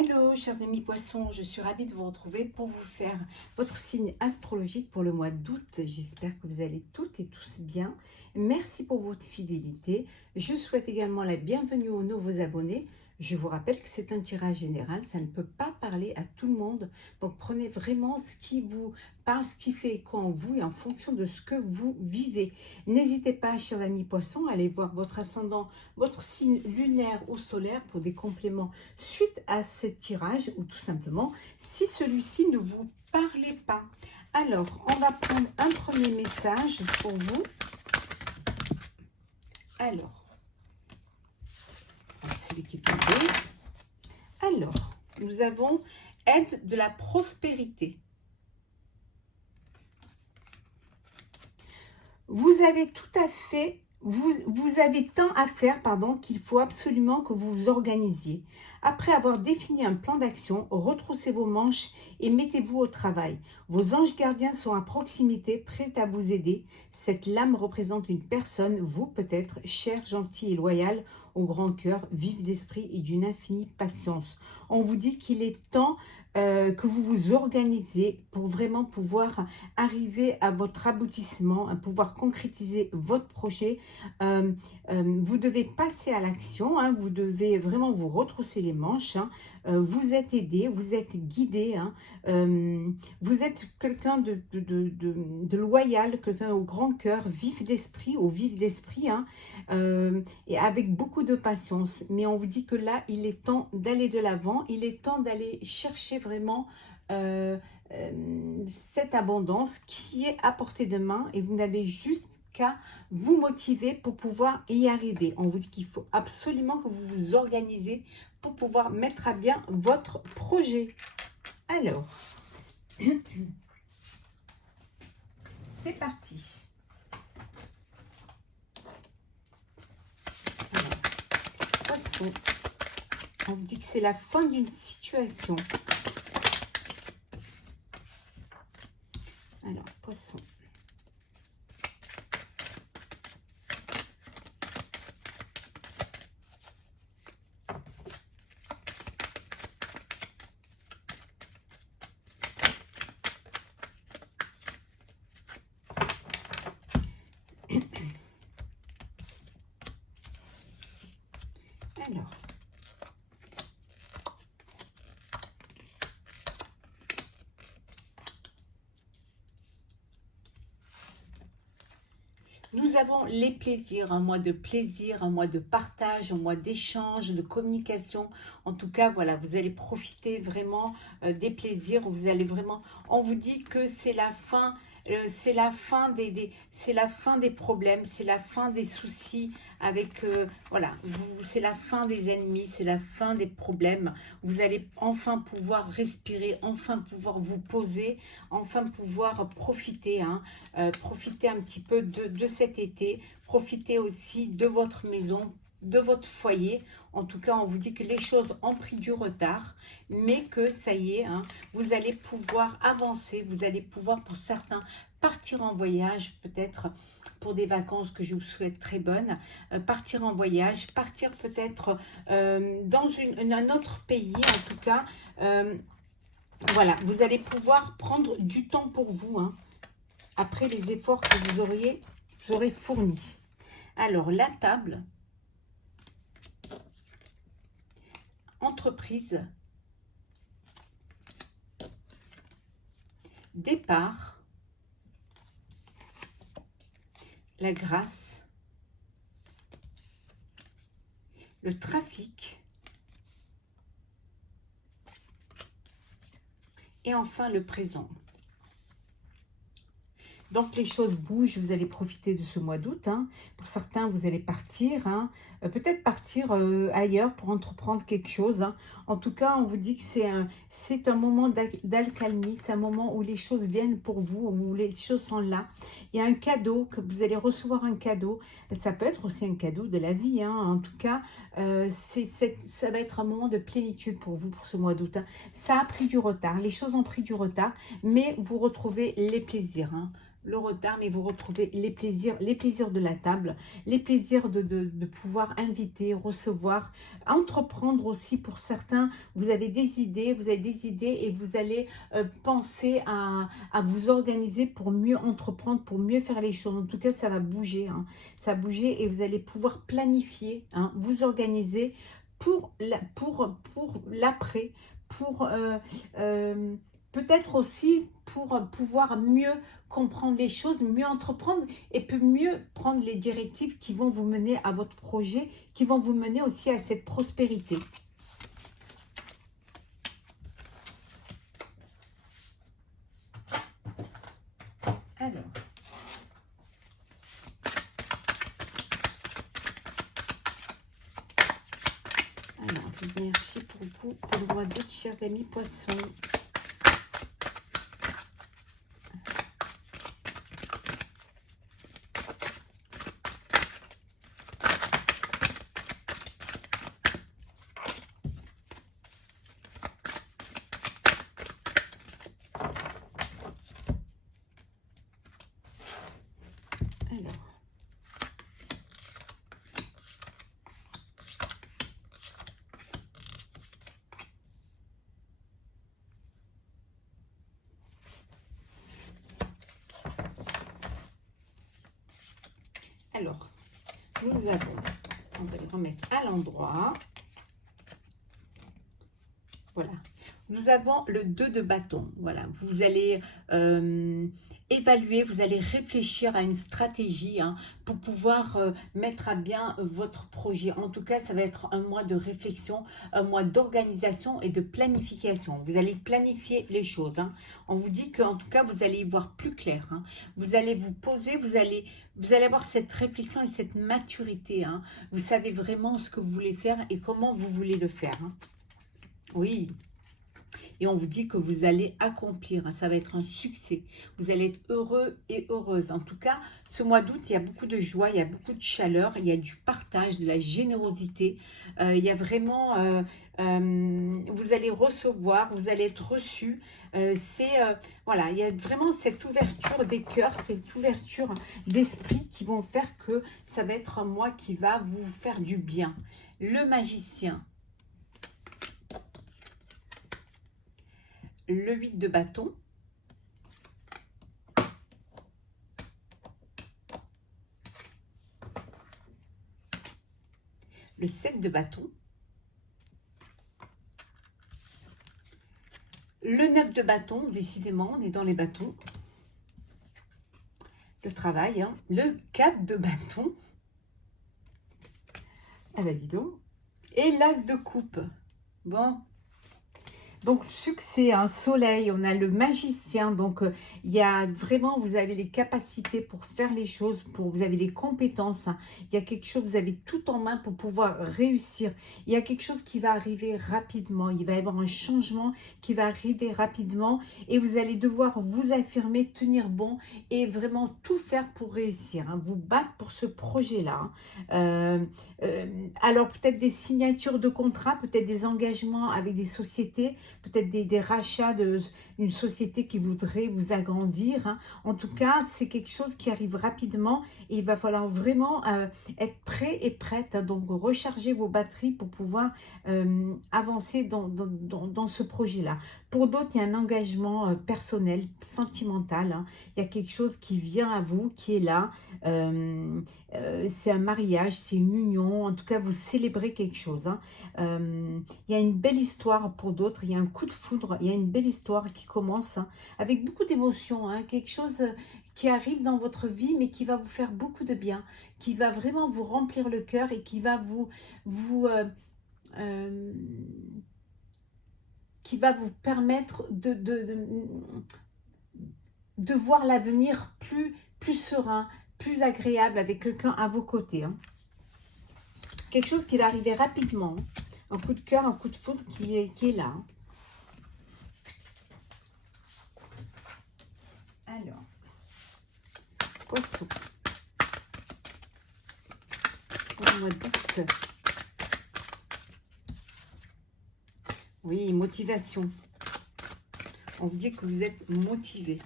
Hello, chers amis poissons, je suis ravie de vous retrouver pour vous faire votre signe astrologique pour le mois d'août. J'espère que vous allez toutes et tous bien. Merci pour votre fidélité. Je souhaite également la bienvenue aux nouveaux abonnés. Je vous rappelle que c'est un tirage général, ça ne peut pas parler à tout le monde. Donc prenez vraiment ce qui vous parle, ce qui fait écho en vous et en fonction de ce que vous vivez. N'hésitez pas, chers amis poissons, à aller voir votre ascendant, votre signe lunaire ou solaire pour des compléments suite à ce tirage ou tout simplement si celui-ci ne vous parlait pas. Alors, on va prendre un premier message pour vous. Alors, celui qui est tombé. Alors, nous avons aide de la prospérité. Vous avez tout à fait, vous avez tant à faire, qu'il faut absolument que vous vous organisiez. Après avoir défini un plan d'action, retroussez vos manches et mettez-vous au travail. Vos anges gardiens sont à proximité, prêts à vous aider. Cette lame représente une personne, vous peut-être, chère, gentille et loyale, au grand cœur, vive d'esprit et d'une infinie patience. On vous dit qu'il est temps que vous vous organisez pour vraiment pouvoir arriver à votre aboutissement, à pouvoir concrétiser votre projet. Vous devez passer à l'action, hein, vous devez vraiment vous retrousser les manches. Hein. Vous êtes aidé, vous êtes guidé. Hein. Vous êtes quelqu'un de loyal, quelqu'un au grand cœur, vif d'esprit, au vif d'esprit, hein, et avec beaucoup de patience. Mais on vous dit que là, il est temps d'aller de l'avant, il est temps d'aller chercher vraiment cette abondance qui est à portée de main et vous n'avez juste qu'à vous motiver pour pouvoir y arriver. On vous dit qu'il faut absolument que vous vous organisez pour pouvoir mettre à bien votre projet. Alors, c'est parti. Alors, poisson, on vous dit que c'est la fin d'une situation. Alors, poisson. Alors. Nous avons les plaisirs, un mois de plaisir, un mois de partage, un mois d'échange, de communication. En tout cas, voilà, vous allez profiter vraiment des plaisirs. Vous allez vraiment, on vous dit que c'est la fin. C'est la fin c'est la fin des problèmes, c'est la fin des soucis avec, voilà, c'est la fin des ennemis, c'est la fin des problèmes. Vous allez enfin pouvoir respirer, enfin pouvoir vous poser, enfin pouvoir profiter, hein, profiter un petit peu de cet été, profiter aussi de votre maison, de votre foyer. En tout cas, on vous dit que les choses ont pris du retard, mais que ça y est, hein, vous allez pouvoir avancer, vous allez pouvoir pour certains partir en voyage, peut-être pour des vacances que je vous souhaite très bonnes, partir en voyage, partir peut-être dans un autre pays, en tout cas, voilà, vous allez pouvoir prendre du temps pour vous, hein, après les efforts que vous aurez fournis. Alors, la table, entreprise, départ, la grâce, le trafic et enfin le présent. Donc, les choses bougent, vous allez profiter de ce mois d'août. Hein. Pour certains, vous allez partir, hein. Peut-être partir ailleurs pour entreprendre quelque chose. Hein. En tout cas, on vous dit que c'est un moment d'alcalmie, c'est un moment où les choses viennent pour vous, où les choses sont là. Il y a un cadeau, que vous allez recevoir un cadeau. Ça peut être aussi un cadeau de la vie. Hein. En tout cas, ça va être un moment de plénitude pour vous, pour ce mois d'août. Hein. Ça a pris du retard, les choses ont pris du retard, mais vous retrouvez les plaisirs. Hein. le retard, mais vous retrouvez les plaisirs de la table, les plaisirs de pouvoir inviter, recevoir, entreprendre aussi pour certains. Vous avez des idées, et vous allez penser à vous organiser pour mieux entreprendre, pour mieux faire les choses. En tout cas, ça va bouger, hein. Ça va bouger et vous allez pouvoir planifier, hein, vous organiser pour l'après, pour peut-être aussi pour pouvoir mieux comprendre les choses, mieux entreprendre et peut mieux prendre les directives qui vont vous mener à votre projet, qui vont vous mener aussi à cette prospérité. Alors, l'énergie pour vous, pour le mois d'août, chers amis poissons. Alors, nous avons, on va les remettre à l'endroit. Voilà. Nous avons le 2 de bâton. Voilà. Vous allez évaluer, vous allez réfléchir à une stratégie, hein, pour pouvoir mettre à bien votre projet. En tout cas, ça va être un mois de réflexion, un mois d'organisation et de planification. Vous allez planifier les choses, hein. On vous dit qu'en tout cas, vous allez y voir plus clair, hein. Vous allez vous poser, vous allez avoir cette réflexion et cette maturité, hein. Vous savez vraiment ce que vous voulez faire et comment vous voulez le faire, hein. Oui. Et on vous dit que vous allez accomplir, hein, ça va être un succès. Vous allez être heureux et heureuse. En tout cas, ce mois d'août, il y a beaucoup de joie, il y a beaucoup de chaleur, il y a du partage, de la générosité. Il y a vraiment, vous allez recevoir, vous allez être reçu. Voilà, il y a vraiment cette ouverture des cœurs, cette ouverture d'esprit qui vont faire que ça va être un mois qui va vous faire du bien. Le magicien. Le 8 de bâton, le 7 de bâton, le 9 de bâton, décidément, on est dans les bâtons, le travail, hein, le 4 de bâton, ah bah dis donc, et l'as de coupe. Bon. Donc, succès, un soleil, on a le magicien. Donc, il y a vraiment, vous avez les capacités pour faire les choses, vous avez les compétences, hein. Il y a quelque chose, vous avez tout en main pour pouvoir réussir. Il y a quelque chose qui va arriver rapidement. Il va y avoir un changement qui va arriver rapidement et vous allez devoir vous affirmer, tenir bon et vraiment tout faire pour réussir, hein. Vous battre pour ce projet-là, hein. Alors, peut-être des signatures de contrats, peut-être des engagements avec des sociétés, peut-être des rachats d'une société qui voudrait vous agrandir, hein. En tout cas, c'est quelque chose qui arrive rapidement et il va falloir vraiment être prêt et prête, hein. Donc, recharger vos batteries pour pouvoir avancer dans ce projet-là. Pour d'autres, il y a un engagement personnel, sentimental, hein. Il y a quelque chose qui vient à vous, qui est là. C'est un mariage, c'est une union. En tout cas, vous célébrez quelque chose, hein. Il y a une belle histoire pour d'autres. Il y a un coup de foudre. Il y a une belle histoire qui commence, hein, avec beaucoup d'émotions, hein. Quelque chose qui arrive dans votre vie, mais qui va vous faire beaucoup de bien, qui va vraiment vous remplir le cœur et qui va qui va vous permettre de voir l'avenir plus serein, plus agréable avec quelqu'un à vos côtés, hein. Quelque chose qui va arriver rapidement, hein. Un coup de cœur, un coup de foudre qui est là, hein. Alors, poisson, pour le mois d'août. Oui, motivation. On vous dit que vous êtes motivé.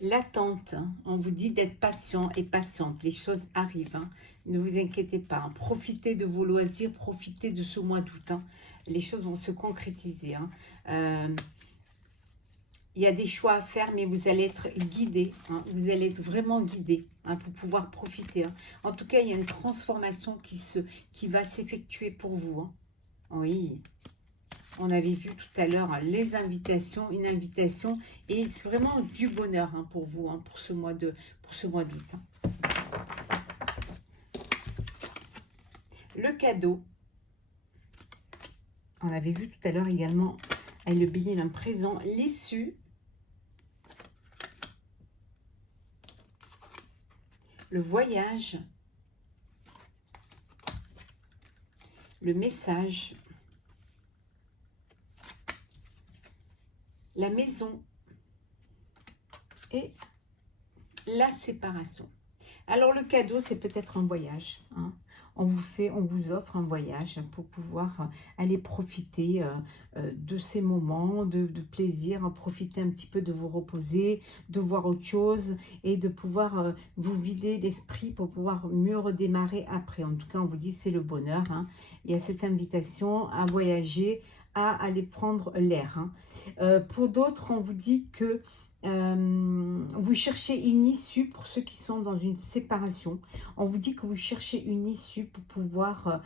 L'attente, hein. On vous dit d'être patient et patiente. Les choses arrivent, hein. Ne vous inquiétez pas, hein. Profitez de vos loisirs, profitez de ce mois d'août, hein. Les choses vont se concrétiser, hein. Il y a des choix à faire, mais vous allez être guidé, hein. Vous allez être vraiment guidé, hein, pour pouvoir profiter, hein. En tout cas, il y a une transformation qui va s'effectuer pour vous, hein. Oui. On avait vu tout à l'heure, hein, les invitations, une invitation, et c'est vraiment du bonheur, hein, pour vous, hein, pour ce mois d'août, hein. Le cadeau. On avait vu tout à l'heure également avec le billet d'un présent, l'issue, le voyage, le message, la maison et la séparation. Alors le cadeau, c'est peut-être un voyage, hein. On vous offre un voyage pour pouvoir aller profiter de ces moments de plaisir, en profiter un petit peu, de vous reposer, de voir autre chose et de pouvoir vous vider l'esprit pour pouvoir mieux redémarrer après. En tout cas, on vous dit c'est le bonheur, hein. Il y a cette invitation à voyager, à aller prendre l'air, hein. Pour d'autres, on vous dit que vous cherchez une issue pour ceux qui sont dans une séparation. On vous dit que vous cherchez une issue pour pouvoir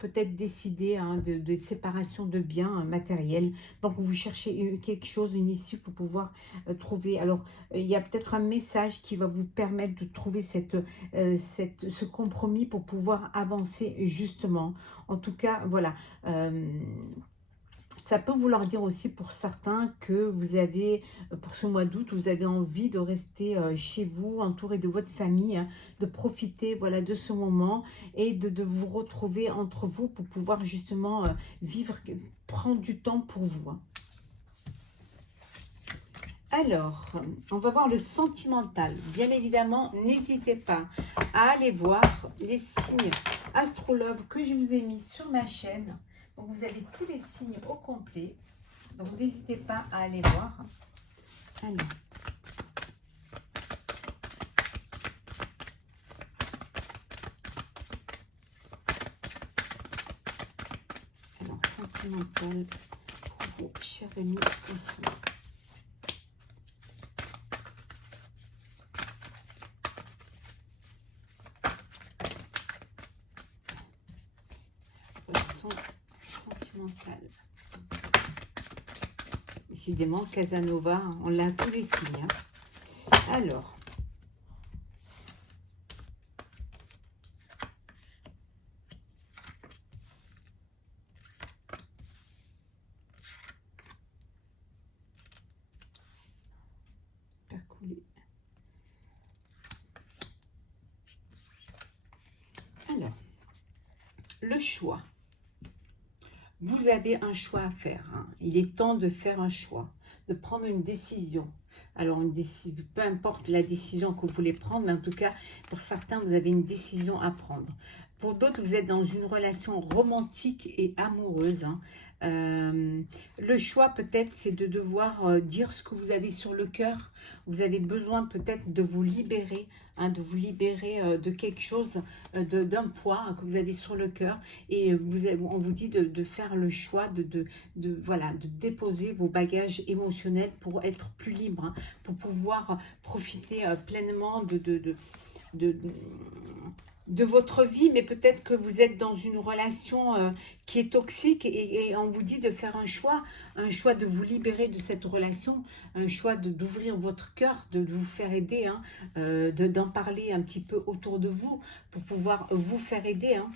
peut-être décider, hein, de séparation de biens matériels. Donc vous cherchez quelque chose, une issue pour pouvoir trouver. Alors il y a peut-être un message qui va vous permettre de trouver ce compromis pour pouvoir avancer justement. En tout cas, voilà. Ça peut vouloir dire aussi pour certains que vous avez, pour ce mois d'août, vous avez envie de rester chez vous, entouré de votre famille, hein, de profiter, voilà, de ce moment et de vous retrouver entre vous pour pouvoir justement vivre, prendre du temps pour vous, hein. Alors, on va voir le sentimental. Bien évidemment, n'hésitez pas à aller voir les signes astrologues que je vous ai mis sur ma chaîne. Donc, vous avez tous les signes au complet. Donc, n'hésitez pas à aller voir. Alors sentimental pour vos chers amis ici. Sentimental. Décidément, Casanova, on l'a tous les signes, hein. Alors, percoler. Alors, le choix. Vous avez un choix à faire, hein. Il est temps de faire un choix, de prendre une décision. Alors, peu importe la décision que vous voulez prendre, mais en tout cas, pour certains, vous avez une décision à prendre. Pour d'autres, vous êtes dans une relation romantique et amoureuse, hein. Le choix, peut-être, c'est de devoir dire ce que vous avez sur le cœur. Vous avez besoin peut-être de vous libérer, hein, de vous libérer de quelque chose, d'un poids, hein, que vous avez sur le cœur. Et on vous dit de faire le choix voilà, de déposer vos bagages émotionnels pour être plus libre, hein, pour pouvoir profiter pleinement de votre vie, mais peut-être que vous êtes dans une relation qui est toxique et on vous dit de faire un choix de vous libérer de cette relation, un choix d'ouvrir votre cœur, de vous faire aider, hein, d'en parler un petit peu autour de vous pour pouvoir vous faire aider, hein.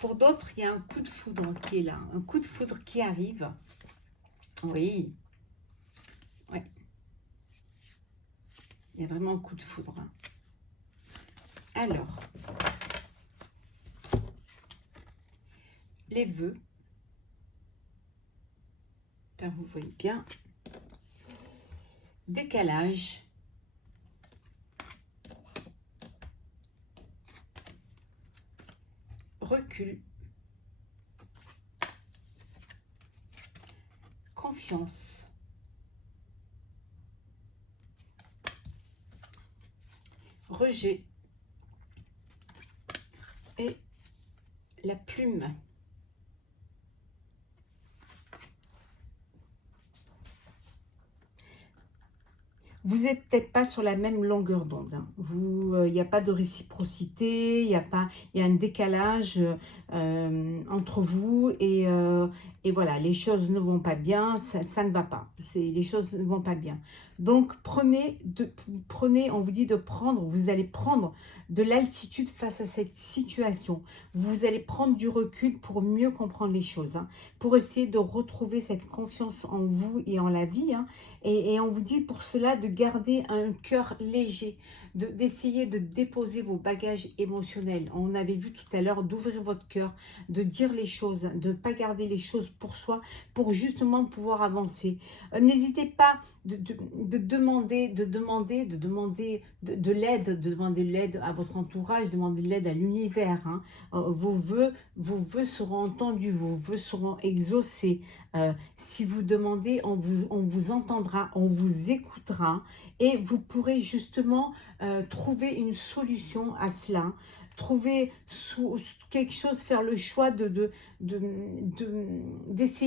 Pour d'autres, il y a un coup de foudre qui est là, un coup de foudre qui arrive. Oui, ouais. Il y a vraiment un coup de foudre, hein. Alors, les vœux. Là, vous voyez bien. Décalage. Recul. Confiance. rejet et la plume. Vous n'êtes peut-être pas sur la même longueur d'onde. Hein. Il n'y a pas de réciprocité, il y a un décalage entre vous et voilà, les choses ne vont pas bien, ça ne va pas. Les choses ne vont pas bien. Donc prenez, on vous dit de prendre, vous allez prendre de l'altitude face à cette situation. Vous allez prendre du recul pour mieux comprendre les choses, hein, pour essayer de retrouver cette confiance en vous et en la vie. Hein, et on vous dit pour cela de garder un cœur léger, d'essayer de déposer vos bagages émotionnels. On avait vu tout à l'heure d'ouvrir votre cœur, de dire les choses, de ne pas garder les choses pour soi, pour justement pouvoir avancer. N'hésitez pas de demander de l'aide, de demander de l'aide à votre entourage, demander de l'aide à l'univers. Hein. Vos vœux seront entendus, vos vœux seront exaucés. Si vous demandez, on vous entendra, on vous écoutera et vous pourrez justement trouver une solution à cela, trouver quelque chose, faire le choix d'essayer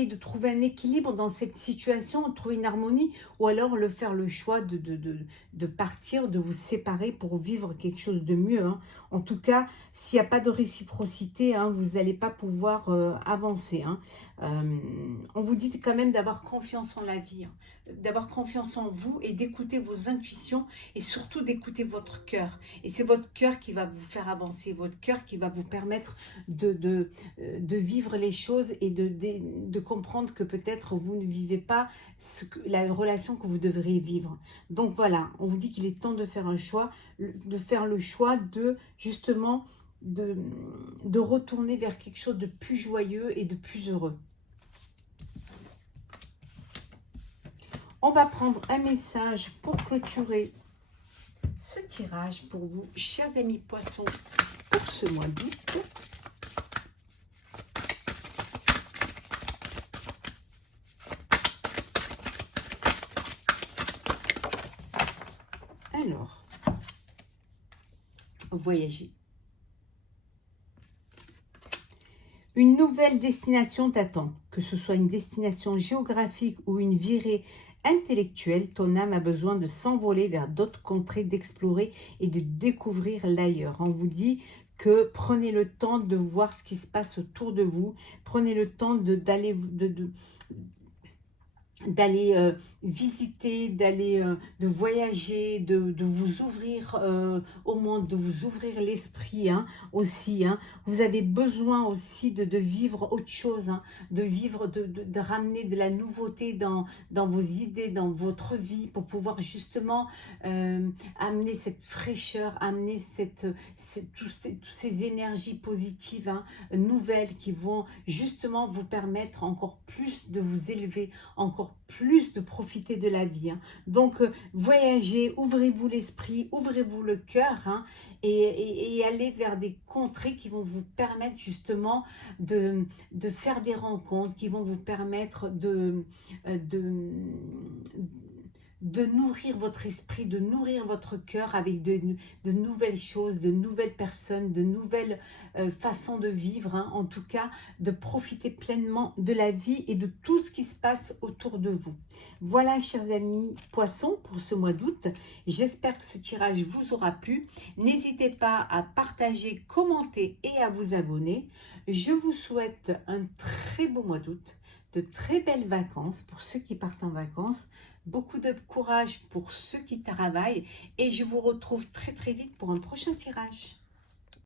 de trouver un équilibre dans cette situation, trouver une harmonie, ou alors faire le choix de partir, de vous séparer pour vivre quelque chose de mieux. Hein. En tout cas, s'il n'y a pas de réciprocité, hein, vous n'allez pas pouvoir avancer. Hein. On vous dit quand même d'avoir confiance en la vie, hein, d'avoir confiance en vous et d'écouter vos intuitions et surtout d'écouter votre cœur. Et c'est votre cœur qui va vous faire avancer, votre cœur qui va vous permettre de vivre les choses et de comprendre que peut-être vous ne vivez pas la relation que vous devriez vivre. Donc voilà, on vous dit qu'il est temps de faire un choix, de faire le choix de justement de retourner vers quelque chose de plus joyeux et de plus heureux. On va prendre un message pour clôturer ce tirage pour vous, chers amis poissons, pour ce mois d'août. Alors, voyager. Une nouvelle destination t'attend, que ce soit une destination géographique ou une virée intellectuelle, ton âme a besoin de s'envoler vers d'autres contrées, d'explorer et de découvrir l'ailleurs. On vous dit que prenez le temps de voir ce qui se passe autour de vous, prenez le temps d'aller visiter, de voyager, de vous ouvrir au monde, de vous ouvrir l'esprit, hein, aussi. Hein. Vous avez besoin aussi de vivre autre chose, hein, de vivre, de ramener de la nouveauté dans vos idées, dans votre vie, pour pouvoir justement amener cette fraîcheur, amener toutes ces énergies positives, hein, nouvelles, qui vont justement vous permettre encore plus de vous élever, encore plus de profiter de la vie. Hein. Donc, voyagez, ouvrez-vous l'esprit, ouvrez-vous le cœur, hein, et allez vers des contrées qui vont vous permettre justement de faire des rencontres, qui vont vous permettre de nourrir votre esprit, de nourrir votre cœur avec de nouvelles choses, de nouvelles personnes, de nouvelles façons de vivre, hein, en tout cas, de profiter pleinement de la vie et de tout ce qui se passe autour de vous. Voilà, chers amis poissons, pour ce mois d'août. J'espère que ce tirage vous aura plu. N'hésitez pas à partager, commenter et à vous abonner. Je vous souhaite un très beau mois d'août, de très belles vacances pour ceux qui partent en vacances. Beaucoup de courage pour ceux qui travaillent et je vous retrouve très très vite pour un prochain tirage.